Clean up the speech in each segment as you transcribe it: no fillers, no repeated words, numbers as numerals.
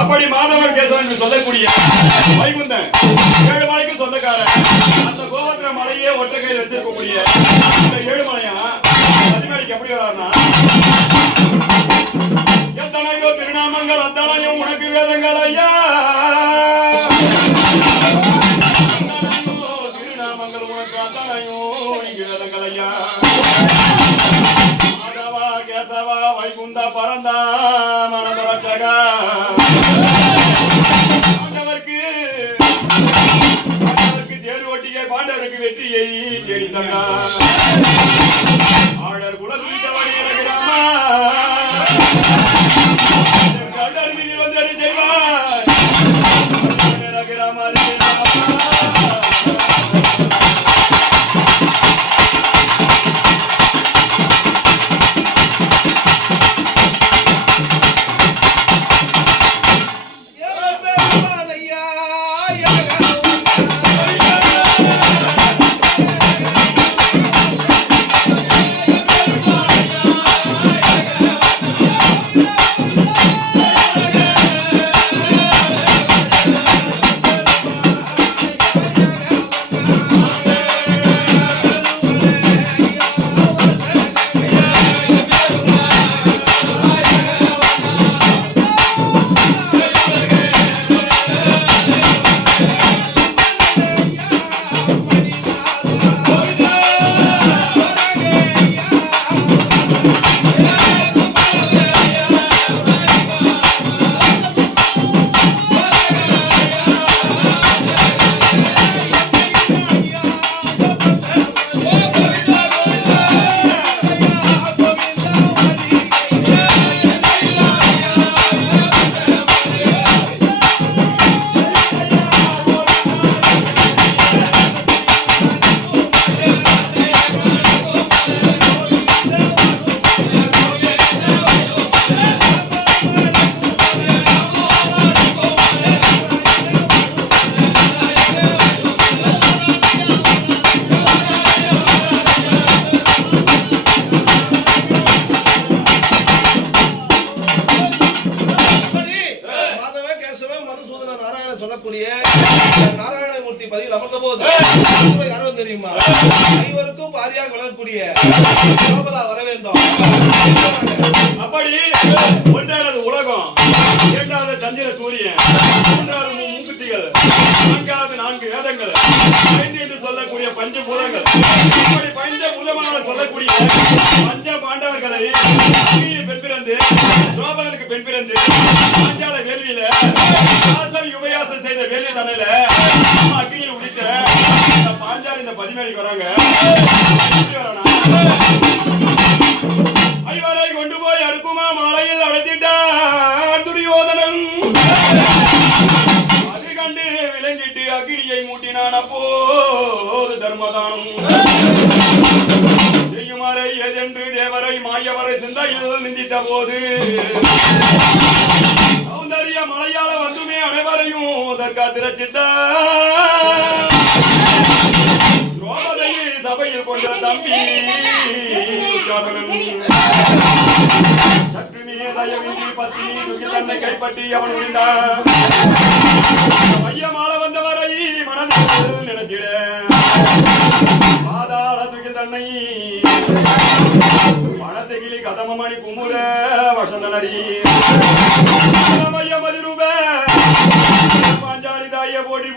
அப்படி மாதவர் கேசவன் என்று சொல்லக்கூடிய வைகுந்தன் 7 மலைக்கு சொந்தக்காரன். அந்த கோவத்திர மலையே ஒற்றை கையில் வச்சிருக்கக்கூடிய இந்த 7 மலையா பதிமேடிக்கு எப்படி வராருன்னா, எத்தனையோ திருநாமங்கள் அத்தனையும் உனக்கு வேதங்கள் ஐயா, திருநாமங்கள் உனக்கு அத்தனையும் இங்கு வேதங்கள் ஐயா. மாதவா கேசவா வைகுந்த பரந்தா மனதரட்சகா, பாண்டவருக்கு வெற்றியை தேடித்தந்தா. ஆடர் குலத்துவித்தவனே ரகுராமா, கண்டர் மீது வந்து செய்வார் ரகுராமா. சொல்லக்கூடிய நாராயணமூர்த்தி பதிவில் அமர்ந்த போது யாரும் தெரியுமா, ஐவருக்கும் பாரியாக விளங்கக்கூடிய வர வேண்டும். அப்படி ஒன்றாவது உலகம், இரண்டாவது சந்திர சூரியன், மூன்றாவது மூக்குத்திகள், நான்காவது 4 வேதங்கள், 5 என்று சொல்லக்கூடிய பஞ்சபூதங்கள், இப்படி பஞ்சபூதமாக சொல்லக்கூடிய பஞ்ச பாண்டவர்களை பெண் பிறந்து துரோபதனுக்கு பெண் பிறந்து பாஞ்சால வேள்வியில உபயாசம் செய்த வேள்வி தன்னையில அக்னியில் உடித்த பாஞ்சால இந்த பதிமேடிக்கு வராங்க. ஐவரை கொண்டு போய் அருக்குமா மாலையில் அழைத்திட்டார் துரியோதனன். அது கண்டு விளங்கிட்டு அக்னியை மூட்டினான். அப்போது தர்மதானம் செய்யுமாறை எதென்று தேவரை மாயவரை சிந்தையில் நிந்தித்த போது சௌந்தரிய மலையாள வந்துமே அனைவரையும் அதற்கா திரச்சித்தார். திரௌபதியை சபையில் கொண்ட தம்பி சற்றுமே தயவின்றி பத்தினி தன்னை கைப்பற்றி அவன் விழுந்தான். மையமால வந்தவரை மனதில் நினைச்சிட பாதாளத்துக்கு தன்னை மனசெகிலி கதமணி குமுத வசந்தனரி மதிரூப பாஞ்சாலி தாய போட்டி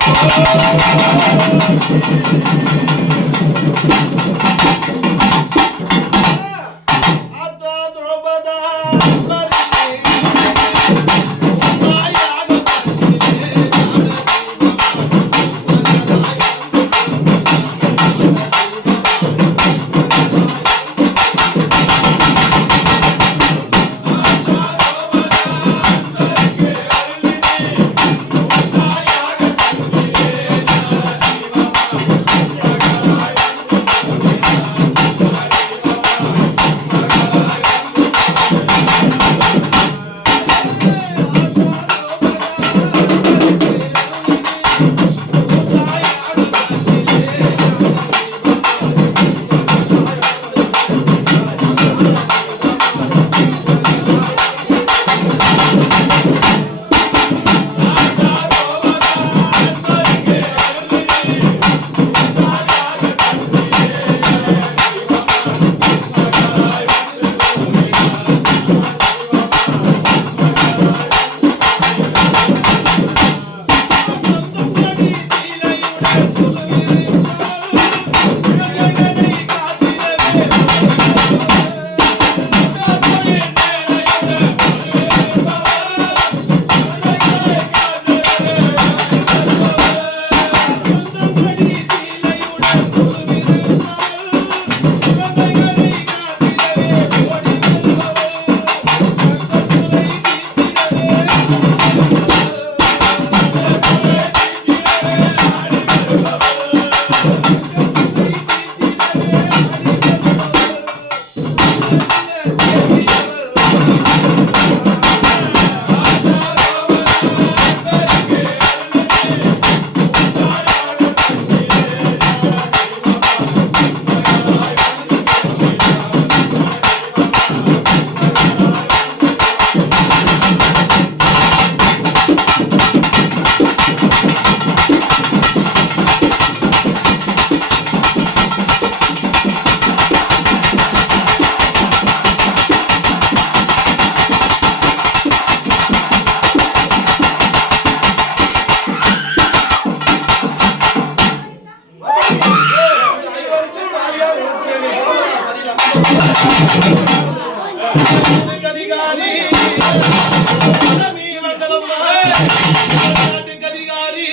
அதிகாரி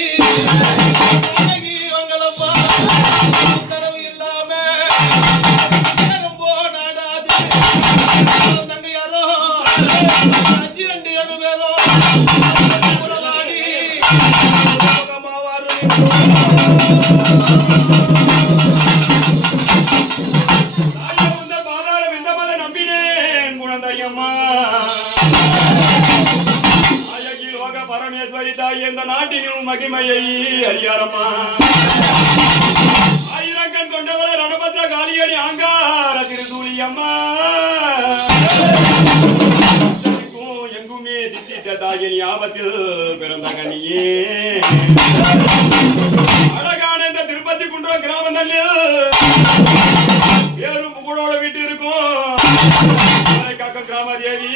இவங்களப்பா உத்தரவு இல்லாம போனாடாது தங்கையாரோ 5-2 பேரும் உறவாடி பரமேஸ்வரி தாய் இந்த நாட்டின் மகிமையை அறியாரம்மா ஆயிரக்கண் கொண்டவள ரணபத்ர காளியடி ஆங்கார திருசூலி அம்மா எங்குமே திட்டித்த தாயின் ஆபத்தில் பிறந்த கண்ணியே அழகான இந்த திருப்பதி குன்ற கிராமம் தண்ணில் பேரும் புகழோட வீட்டு இருக்கும் காக்க கிராம தேவி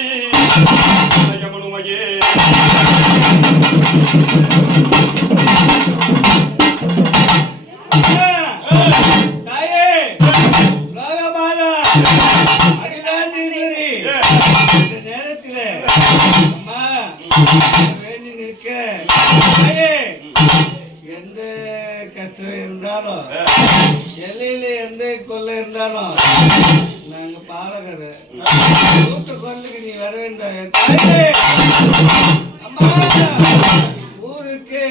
யமுனுமையே எந்த கஷ்டம் இருந்தாலும் எல்லையில எந்த கொள்ள இருந்தாலும் நாங்க பாலகர் கொல்லுக்கு நீ வர வேண்டாம் அம்மா ஊருக்கு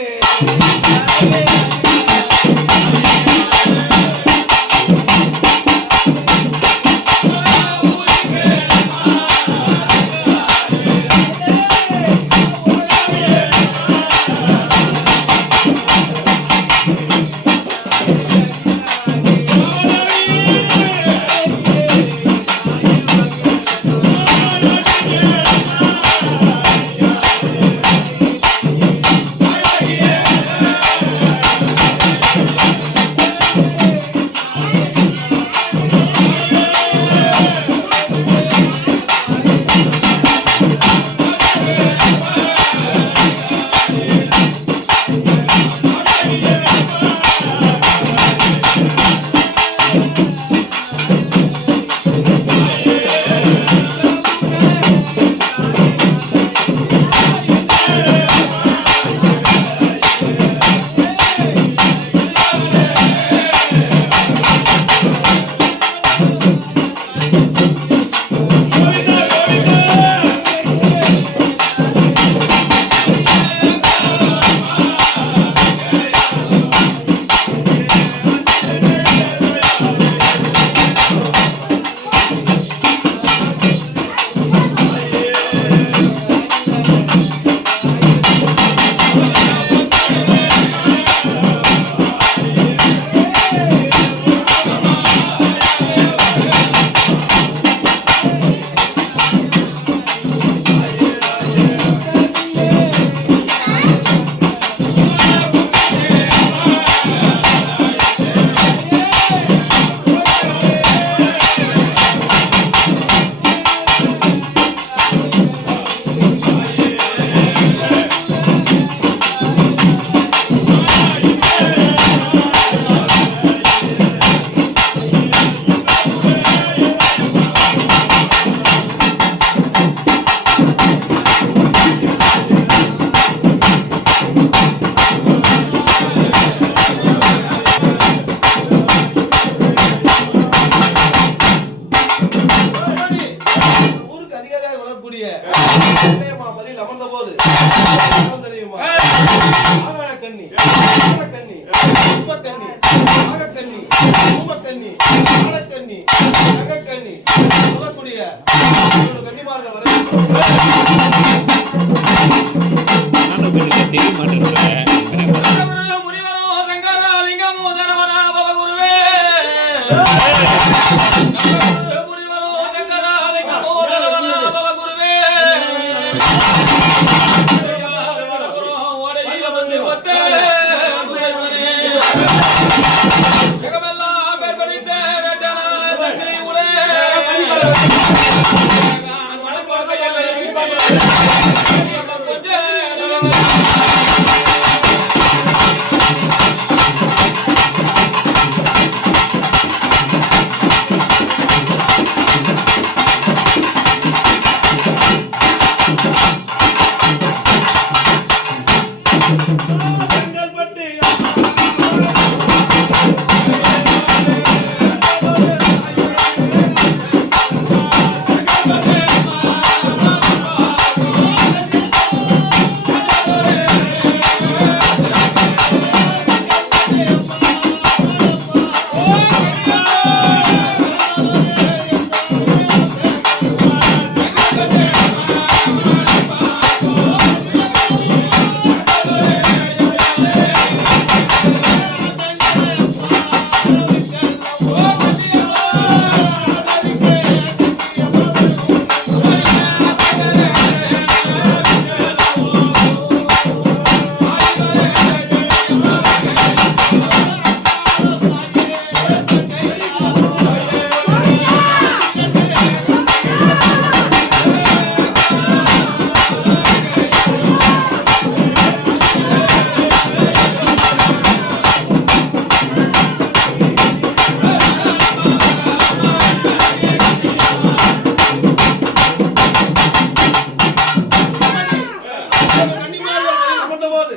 வந்தபோது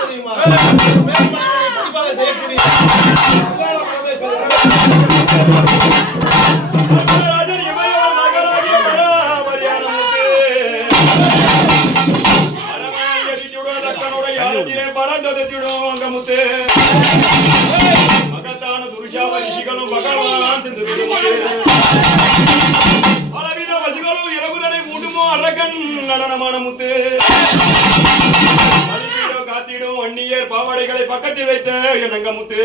தெரியுமா மேல்மலையை பரிபாலனை செய்யக்கூடிய அங்காள பரமேஸ்வரர் ராஜன் இமயவன் மகனாகிய பராபரியான முத்து. அலமாய் எரிச்சுடன் லக்கனுடைய ஆழத்திலே பரந்ததிச்சுடும் அங்க முத்து. மகத்தான துருஷாவ ரிஷிகளும் பகவான் சென்று விடுமுத்து. பலவித வசிகளும் இலகுதனை மூட்டுமோ அரக்கன் நடனமான முத்து. காத்திடும் வன்னியர் பாவாடைகளை பக்கத்தில் வைத்த இணங்க முத்து.